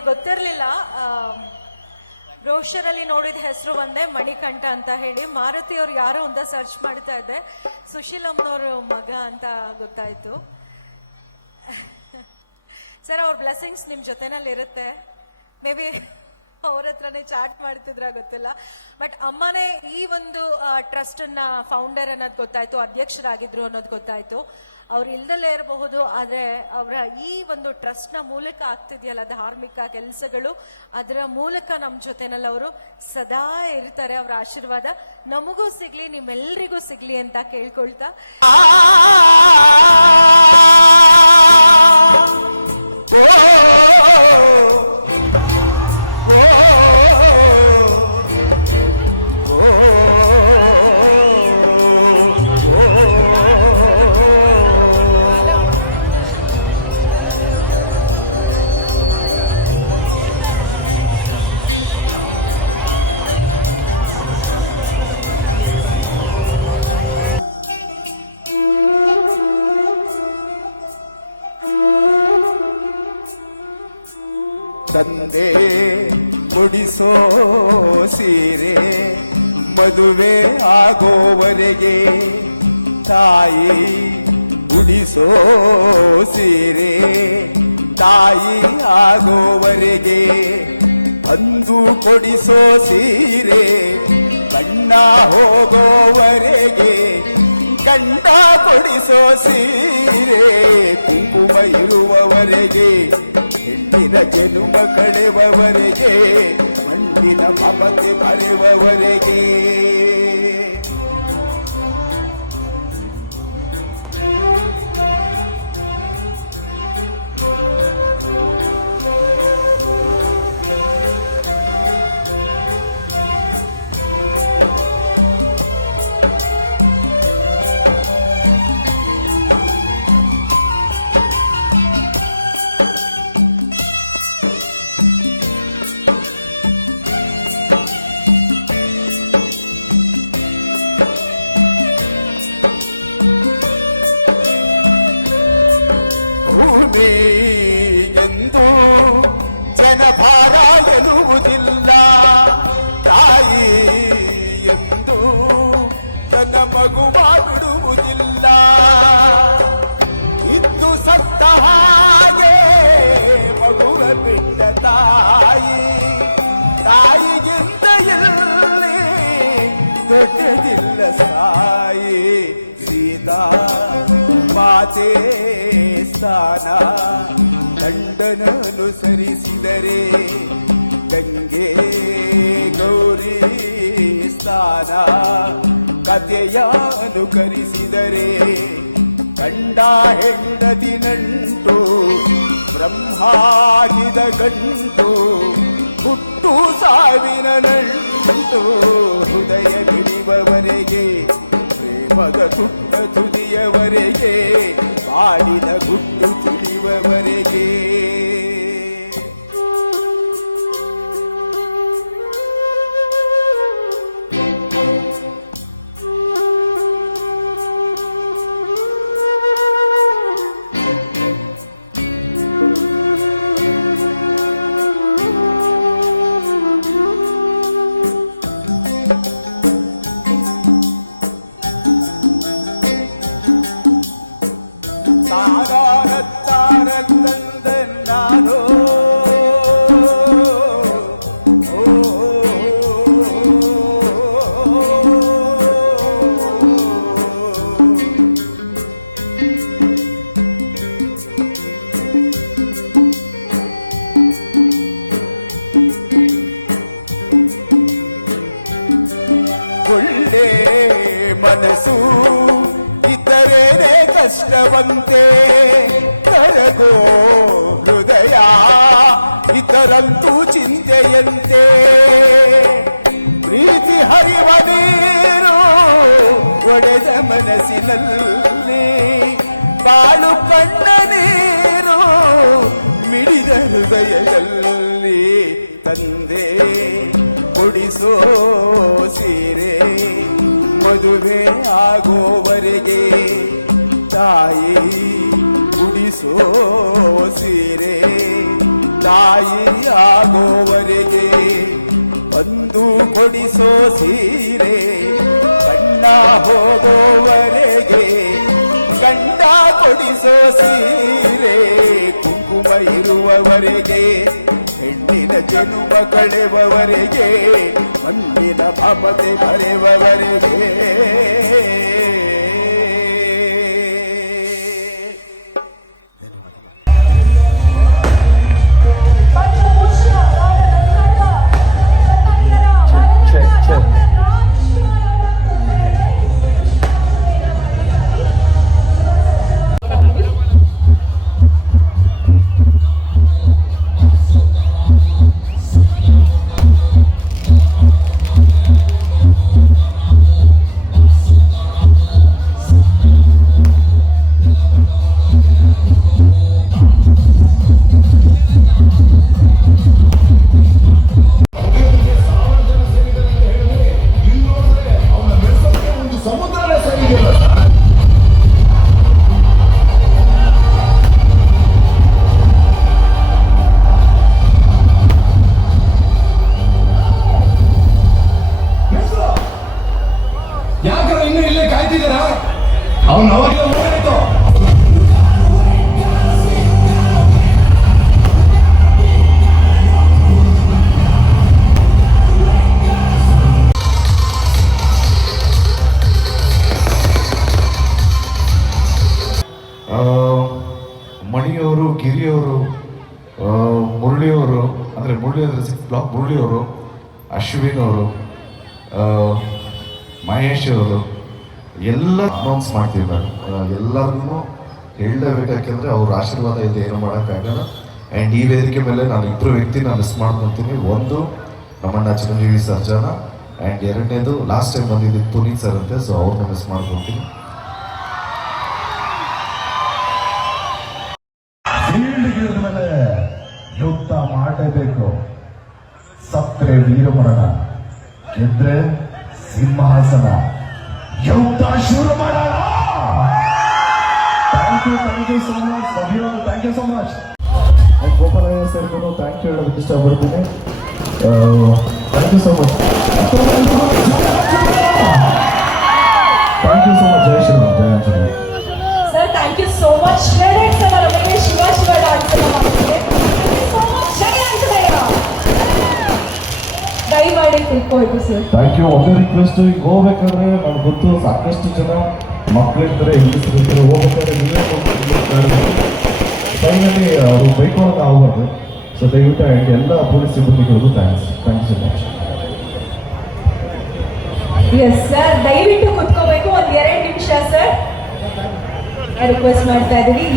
ನನಗೆ ಗೊತ್ತಿರಲಿಲ್ಲ. ಬ್ರೋಷರಲ್ಲಿ ನೋಡಿದ ಹೆಸರು ಒಂದೇ, ಮಣಿಕಂಠ ಅಂತ ಹೇಳಿ. ಮಾರುತಿ ಅವ್ರು ಯಾರು ಅಂತ ಸರ್ಚ್ ಮಾಡ್ತಾ ಇದ್ದೆ, ಸುಶೀಲಮ್ಮನವ್ರ ಮಗ ಅಂತ ಗೊತ್ತಾಯಿತು. ಸರ್, ಅವ್ರ ಬ್ಲೆಸ್ಸಿಂಗ್ಸ್ ನಿಮ್ಮ ಜೊತೆನಲ್ಲಿ ಇರುತ್ತೆ. ಮೇ ಬಿ ಅವ್ರ ಹತ್ರನೇ ಚಾಟ್ ಮಾಡ್ತಿದ್ರ ಗೊತ್ತಿಲ್ಲ. ಬಟ್ ಅಮ್ಮನೇ ಈ ಒಂದು ಟ್ರಸ್ಟನ್ನು ಫೌಂಡರ್ ಅನ್ನೋದು ಗೊತ್ತಾಯಿತು, ಅಧ್ಯಕ್ಷರಾಗಿದ್ದರು ಅನ್ನೋದು ಗೊತ್ತಾಯಿತು. ಅವ್ರು ಇಲ್ದಲ್ಲೇ ಇರಬಹುದು, ಆದರೆ ಅವರ ಈ ಒಂದು ಟ್ರಸ್ಟ್ನ ಮೂಲಕ ಆಗ್ತಿದೆಯಲ್ಲ ಧಾರ್ಮಿಕ ಕೆಲಸಗಳು, ಅದರ ಮೂಲಕ ನಮ್ಮ ಜೊತೆನಲ್ಲಿ ಅವರು ಸದಾ ಇರ್ತಾರೆ. ಅವರ ಆಶೀರ್ವಾದ ನಮಗೂ ಸಿಗಲಿ, ನಿಮ್ಮೆಲ್ಲರಿಗೂ ಸಿಗಲಿ ಅಂತ ಕೇಳ್ಕೊಳ್ತಾ ತಂದೆ ಕೊಡಿಸೋ ಸೀರೆ ಮದುವೆ ಆಗೋವರೆಗೆ, ತಾಯಿ ಉಡಿಸೋ ಸೀರೆ ತಾಯಿ ಆಗೋವರೆಗೆ, ಅಂದು ಕೊಡಿಸೋ ಸೀರೆ ಬಣ್ಣ ಹೋಗೋವರೆಗೆ, ಗಂಡ ಕೊಡಿಸೋ ಸೀರೆ ಕುಂಕುಮ ಇರುವವರೆಗೆ, ಹೆಣ್ಣಿನ ಜನುಮ ಕಳೆವವರೆಗೆ, ಮಣ್ಣಿನ ಮಮತೆ ಮರೆವವರೆಗೆ. ಭೂಮಿ ಎಂದು ಜನಭಾರ ಎನ್ನುವುದಿಲ್ಲ, ತಾಯಿ ಎಂದು ತನ್ನ ಮಗುವ ಬಿಡುವುದಿಲ್ಲ. ಇದ್ದು ಸತ್ತ ಹಾಗೆ ಮಗುವ ಬಿಟ್ಟ ತಾಯಿ, ತಾಯಿಗಿಂತ ಎಲ್ಲಿ ದೊಡ್ಡದಿಲ್ಲ ಸಾಯಿ. ಸೀತಾ ಮಾತೆ ಸ್ಥಾನ ದಂಡನ ಅನುಸರಿಸಿದರೆ, ಗಂಗೆ ಗೌರಿ ಸ್ಥಾನ ಕಥೆಯ ಅನುಕರಿಸಿದರೆ, ಗಂಡ ಹೆಂಡತಿ ನಂಟು ಬ್ರಹ್ಮಾಗಿದ ಗಂಟು, ಹುಟ್ಟು ಸಾವಿನ ನಂಟು ಹೃದಯ ಬಿಡುವವರೆಗೆ, ಪ್ರೇಮದ ತುಟ್ಟ ತುದಿಯವರೆಗೆ, ಬಾಡಿದ ಗುಟ್ಟು ತಿಳಿಯುವವರೆಗೆ. ನಾನು ಒಳ್ಳೆ ಮನಸ್ಸು ಇದ್ದರೇನೆ ಕಷ್ಟವಂತೆ, ಕರಗೋ ಹೃದಯ ಇತರಂತೂ ಚಿಂತೆಯಂತೆ. ಪ್ರೀತಿ ಹರಿವ ನೀರು ಒಡೆದ ಮನಸ್ಸಿನಲ್ಲಿ, ಬಾಳು ಕಣ್ಣ ನೀರು ಮಿಡಿದ ಹೃದಯದಲ್ಲಿ. ತಂದೆ ಕೊಡಿಸೋ ಸೀರೆ ಮದುವೆ ಆಗೋವರೆಗೆ, ತಾಯಿ ಉಡಿಸೋ ಸೀರೆ ತಾಯಿಯಾಗೋವರೆಗೆ ಬಂದು ಕೊಡಿಸೋ ಸೀರೆ ಬಣ್ಣ ಹೋಗೋವರೆಗೆ ಗಂಡ ಕೊಡಿಸೋ ಸೀರೆ ಕುಂಕುಮ ಇರುವವರೆಗೆ ಹೆಣ್ಣಿನ ಜನುಮ ಕಳೆವವರೆಗೆ ಮಣ್ಣಿನ ಮಮತೆ ಬರೆವವರೆಗೆ ಯಾಕಂದ್ರೆ ಇನ್ನೂ ಇಲ್ಲೇ ಕಾಯ್ತಿದ್ದೀರಾ? ಅವನು ಅವಾಗಲೇ ಹೋಗಾಯ್ತು. ಮಣಿಯವರು, ಗಿರಿಯವರು, ಮುರಳಿಯವರು, ಅಂದರೆ ಮುರಳಿ ಅಂದರೆ 6 ಬ್ಲಾಕ್ ಮುರಳಿಯವರು, ಅಶ್ವಿನ್ ಅವರು, ಮಹೇಶ್ ಅವರು ಎಲ್ಲ ಅನೌನ್ಸ್ ಮಾಡ್ತಿದ್ದಾರೆ. ಎಲ್ಲರಿಗೂ ಹೇಳಲೇಬೇಕಾಕೆಂದರೆ ಅವ್ರ ಆಶೀರ್ವಾದ ಇದೆ, ಏನು ಮಾಡೋಕ್ಕಾಗಲ್ಲ. ಆ್ಯಂಡ್ ಈ ವೇದಿಕೆ ಮೇಲೆ ನಾನು ಇಬ್ಬರು ವ್ಯಕ್ತಿನ ಮಿಸ್ ಮಾಡ್ಕೊತೀನಿ. ಒಂದು ನಮ್ಮಣ್ಣ ಚಿರಂಜೀವಿ ಸರ್ಜನ, ಆ್ಯಂಡ್ ಎರಡನೇದು ಲಾಸ್ಟ್ ಟೈಮ್ ಬಂದಿದ್ದು ಪುನೀತ್ ಸರ್ ಅಂತೆ, ಸೊ ಅವ್ರನ್ನ ಮಿಸ್ ಮಾಡ್ಕೊತೀನಿ. ಮೇಲೆ ಯುದ್ಧ ಮಾಡಲೇಬೇಕು. ಸತ್ರೆ ವೀರಮರಣ, ಗೆದ್ರೆ ಸಿಂಹಾಸನ. ಯುದ್ಧ ಶುರು ಮಾಡೋಣ. Thank you so much. Thank you so much. Gopalaiah ಸರ್ಗೂ ಥ್ಯಾಂಕ್ ಯು ಹೇಳೋದಕ್ಕೆ ಇಷ್ಟಪಡ್ತೀನಿ. Thank you so much. Thank you so much. ಜಯ ಶ್ರೀರಾಮ್, ಜಯ Anjaneya. Sir, thank you so much. Shiva dance ಮಾಡಿದ್ರೆ. Thank you so much. ಜೈ ಆಂಜನೇಯ. ದಯಮಾಡಿ ಕುತ್ಕೊಳ್ಳಿ ಸರ್. Thank you. ಒಂದೇ ರಿಕ್ವೆಸ್ಟ್, ಈಗ ಹೋಗ್ಬೇಕಾದ್ರೆ ನಮ್ಗೆ ಗೊತ್ತು ಸಾಕಷ್ಟು ಜನ ಮಕ್ಕಳಿರ್ತಾರೆ, ಹೆಂಗಸರಿರ್ತಾರೆ, ಹೋಗ್ಬೇಕಾದ್ರೆ ನೀವೇ ಫೈನಲಿ ಅವರು ಬೈಕೊಳಕ್ಕೆ ಆಗಬಾರ್ದು. ಸೊ ದಯವಿಟ್ಟು ಎಲ್ಲ ಪೊಲೀಸ್ ಸಿಬ್ಬಂದಿಗಳಿಗೂ thanks so much. Yes sir, ದಯವಿಟ್ಟು ಕುತ್ಕೋಬೇಕು. 1-2 ನಿಮಿಷ ಸರ್ ರಿಕ್ವೆಸ್ಟ್ ಮಾಡ್ತಾ ಇದ್ದೀವಿ.